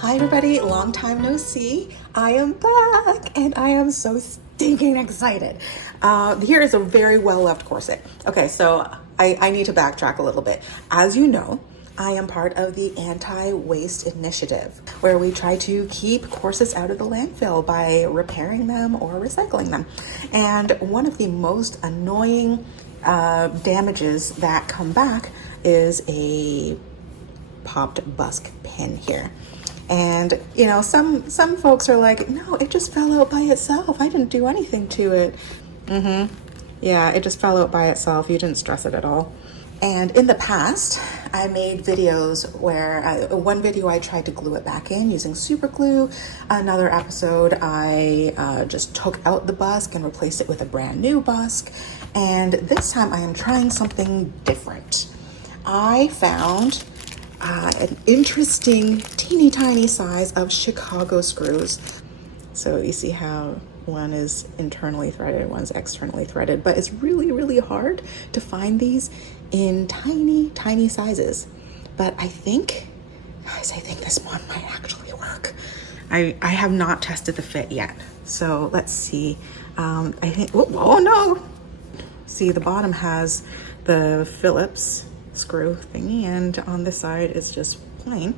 Hi everybody, long time no see. I am back and I am so stinking excited. Here is a very well-loved corset. Okay, so I need to backtrack a little bit. As you know, I am part of the anti-waste initiative where we try to keep corsets out of the landfill by repairing them or recycling them. And one of the most annoying damages that come back is a popped Busk pin here. And you know, some folks are like, no, it just fell out by itself. I didn't do anything to it. Yeah, it just fell out by itself. You didn't stress it at all. And in the past, I made videos where one video I tried to glue it back in using super glue. Another episode, I just took out the Busk and replaced it with a brand new Busk. And this time I am trying something different. I found an interesting teeny tiny size of Chicago screws. So you see how one is internally threaded, one's externally threaded, but it's really, really hard to find these in tiny, tiny sizes. But I think, guys, I think this one might actually work. I have not tested the fit yet. So let's see. I think, oh no. See, the bottom has the Phillips screw thingy, and on this side is just plain.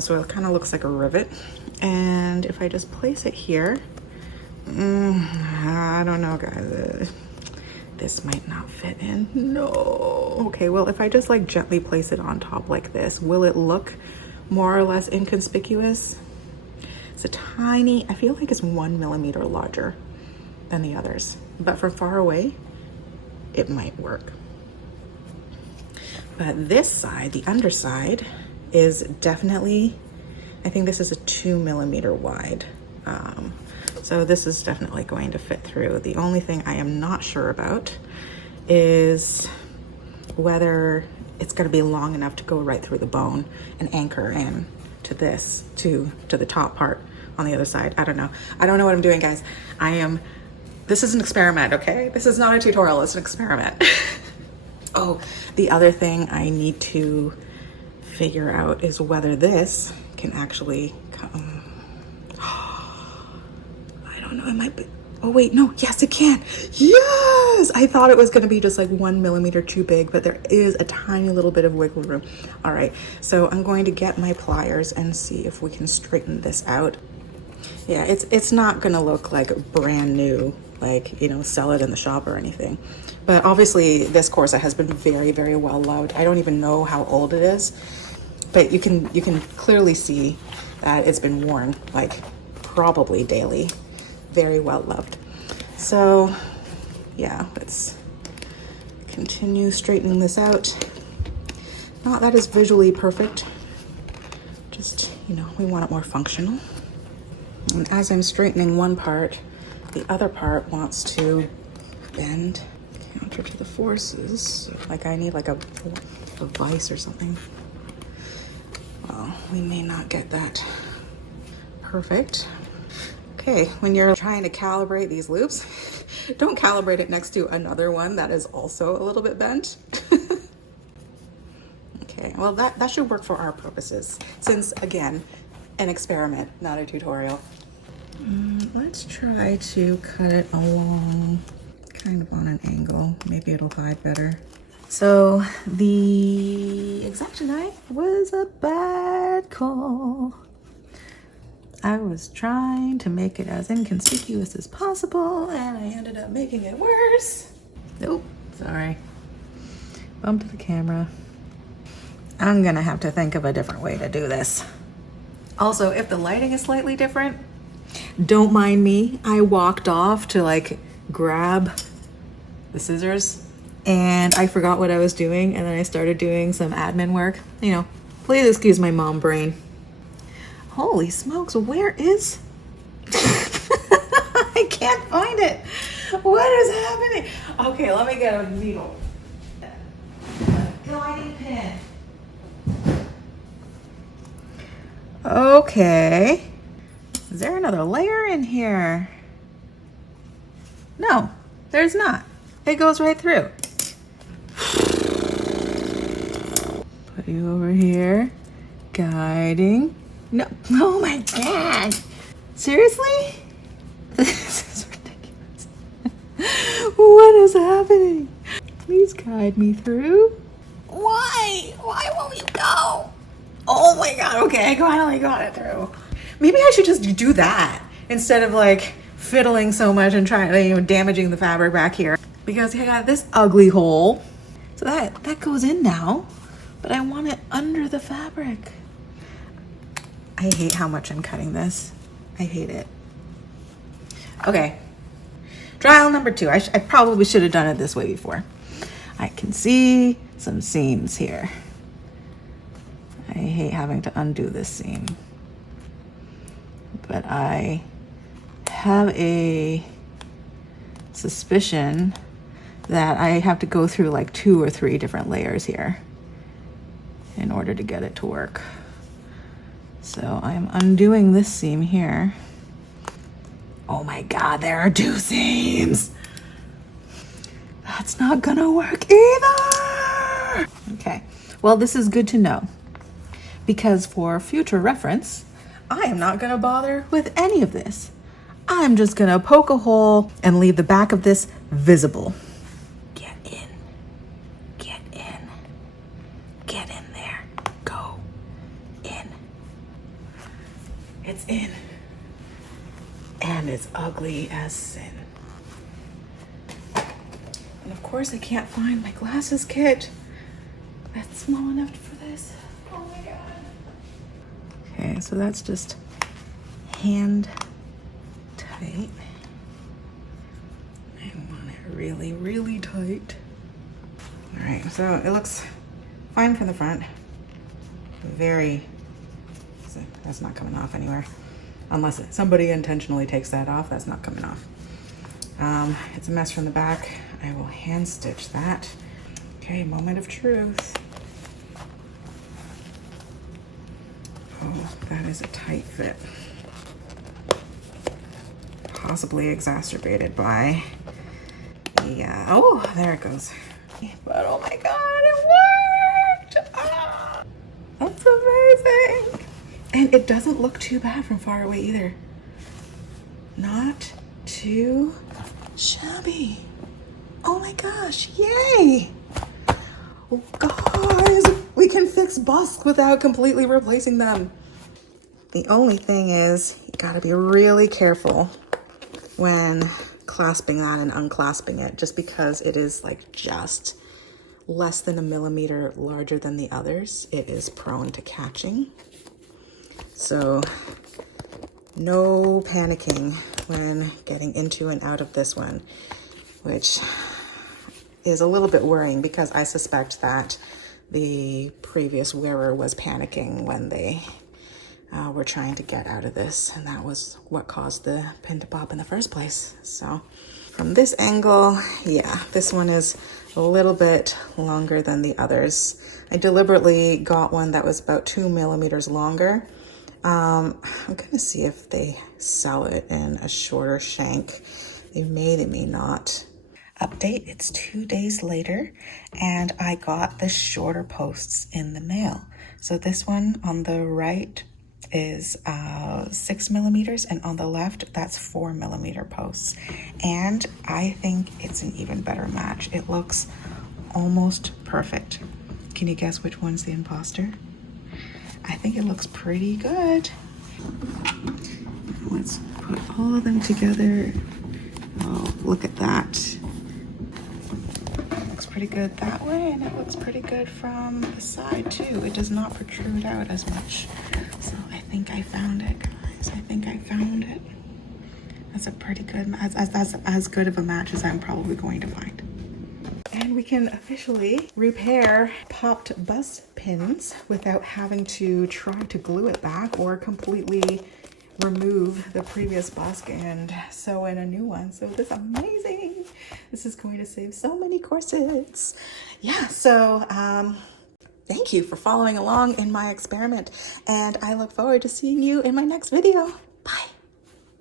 So it kind of looks like a rivet. And if I just place it here, I don't know, guys. This might not fit in. No. Okay, well, if I just like gently place it on top like this, will it look more or less inconspicuous? It's a tiny, I feel like it's 1 millimeter larger than the others, but from far away, it might work. But this side, the underside, is definitely, I think this is a 2 millimeter wide. So this is definitely going to fit through. The only thing I am not sure about is whether it's gonna be long enough to go right through the bone and anchor in to this, to the top part on the other side. I don't know. I don't know what I'm doing, guys. This is an experiment, okay? This is not a tutorial, it's an experiment. Oh, the other thing I need to figure out is whether this can actually come. I don't know, it might be, oh wait, no, yes it can. Yes! I thought it was gonna be just like 1 millimeter too big, but there is a tiny little bit of wiggle room. All right, so I'm going to get my pliers and see if we can straighten this out. Yeah, it's not gonna look like brand new, like, you know, sell it in the shop or anything. But obviously this corset has been very, very well loved. I don't even know how old it is, but you can clearly see that it's been worn like probably daily. Very well loved. So yeah, let's continue straightening this out. Not that it's visually perfect, just, you know, we want it more functional. And as I'm straightening one part, the other part wants to bend counter to the forces. Like I need like a vise or something. Well, we may not get that perfect. Okay, when you're trying to calibrate these loops, don't calibrate it next to another one that is also a little bit bent. Okay, well that should work for our purposes, since again, an experiment, not a tutorial. Let's try to cut it along kind of on an angle. Maybe it'll hide better. So the X-Acto knife was a bad call. I was trying to make it as inconspicuous as possible and I ended up making it worse. Nope, sorry. Bumped the camera. I'm gonna have to think of a different way to do this. Also, if the lighting is slightly different, don't mind me. I walked off to like grab the scissors and I forgot what I was doing, and then I started doing some admin work. You know, please excuse my mom brain. Holy smokes, where is? I can't find it. What is happening? Okay, let me get a needle. Gliding pin. Okay. Is there another layer in here? No, there's not. It goes right through. Put you over here, guiding. No, oh my God. Seriously? This is ridiculous. What is happening? Please guide me through. Why? Why won't you go? Oh my God, okay, I finally got it through. Maybe I should just do that instead of like fiddling so much and trying, you know, damaging the fabric back here. Because I got this ugly hole. So that goes in now, but I want it under the fabric. I hate how much I'm cutting this. I hate it. Okay, trial number 2. I probably should have done it this way before. I can see some seams here. I hate having to undo this seam, but I have a suspicion that I have to go through like 2 or 3 different layers here in order to get it to work. So I'm undoing this seam here. Oh my God, there are 2 seams. That's not gonna work either. Okay, well, this is good to know because for future reference, I am not gonna bother with any of this. I'm just gonna poke a hole and leave the back of this visible. Get in, get in, get in there, go in. It's in, and it's ugly as sin. And of course I can't find my glasses kit that's small enough for this. Oh my God. Okay, so that's just hand tight. I want it really, really tight. All right, so it looks fine from the front. That's not coming off anywhere. Unless somebody intentionally takes that off, that's not coming off. It's a mess from the back. I will hand stitch that. Okay, moment of truth. Oh, that is a tight fit. Possibly exacerbated by the, oh, there it goes. But oh my God, it worked! Ah, that's amazing! And it doesn't look too bad from far away either. Not too shabby. Oh my gosh, yay! Oh, guys, we can fix Busk without completely replacing them. The only thing is, you gotta be really careful when clasping that and unclasping it, just because it is like just less than 1 millimeter larger than the others. It is prone to catching. So no panicking when getting into and out of this one, which is a little bit worrying because I suspect that the previous wearer was panicking when they were trying to get out of this, and that was what caused the pin to pop in the first place. So from this angle, yeah, this one is a little bit longer than the others. I deliberately got one that was about 2 millimeters longer. I'm gonna see if they sell it in a shorter shank. They may not. Update, it's 2 days later and I got the shorter posts in the mail. So this one on the right is 6 millimeters, and on the left that's 4 millimeter posts. And I think it's an even better match. It looks almost perfect. Can you guess which one's the imposter? I think it looks pretty good. Let's put all of them together. Oh, look at that. Looks pretty good that way, and it looks pretty good from the side too. It does not protrude out as much. So I think I found it, guys. I think I found it. That's a pretty good, that's as good of a match as I'm probably going to find. And we can officially repair popped Busk pins without having to try to glue it back or completely remove the previous Busk and sew in a new one. So this is amazing. This is going to save so many corsets. Yeah, so thank you for following along in my experiment, and I look forward to seeing you in my next video.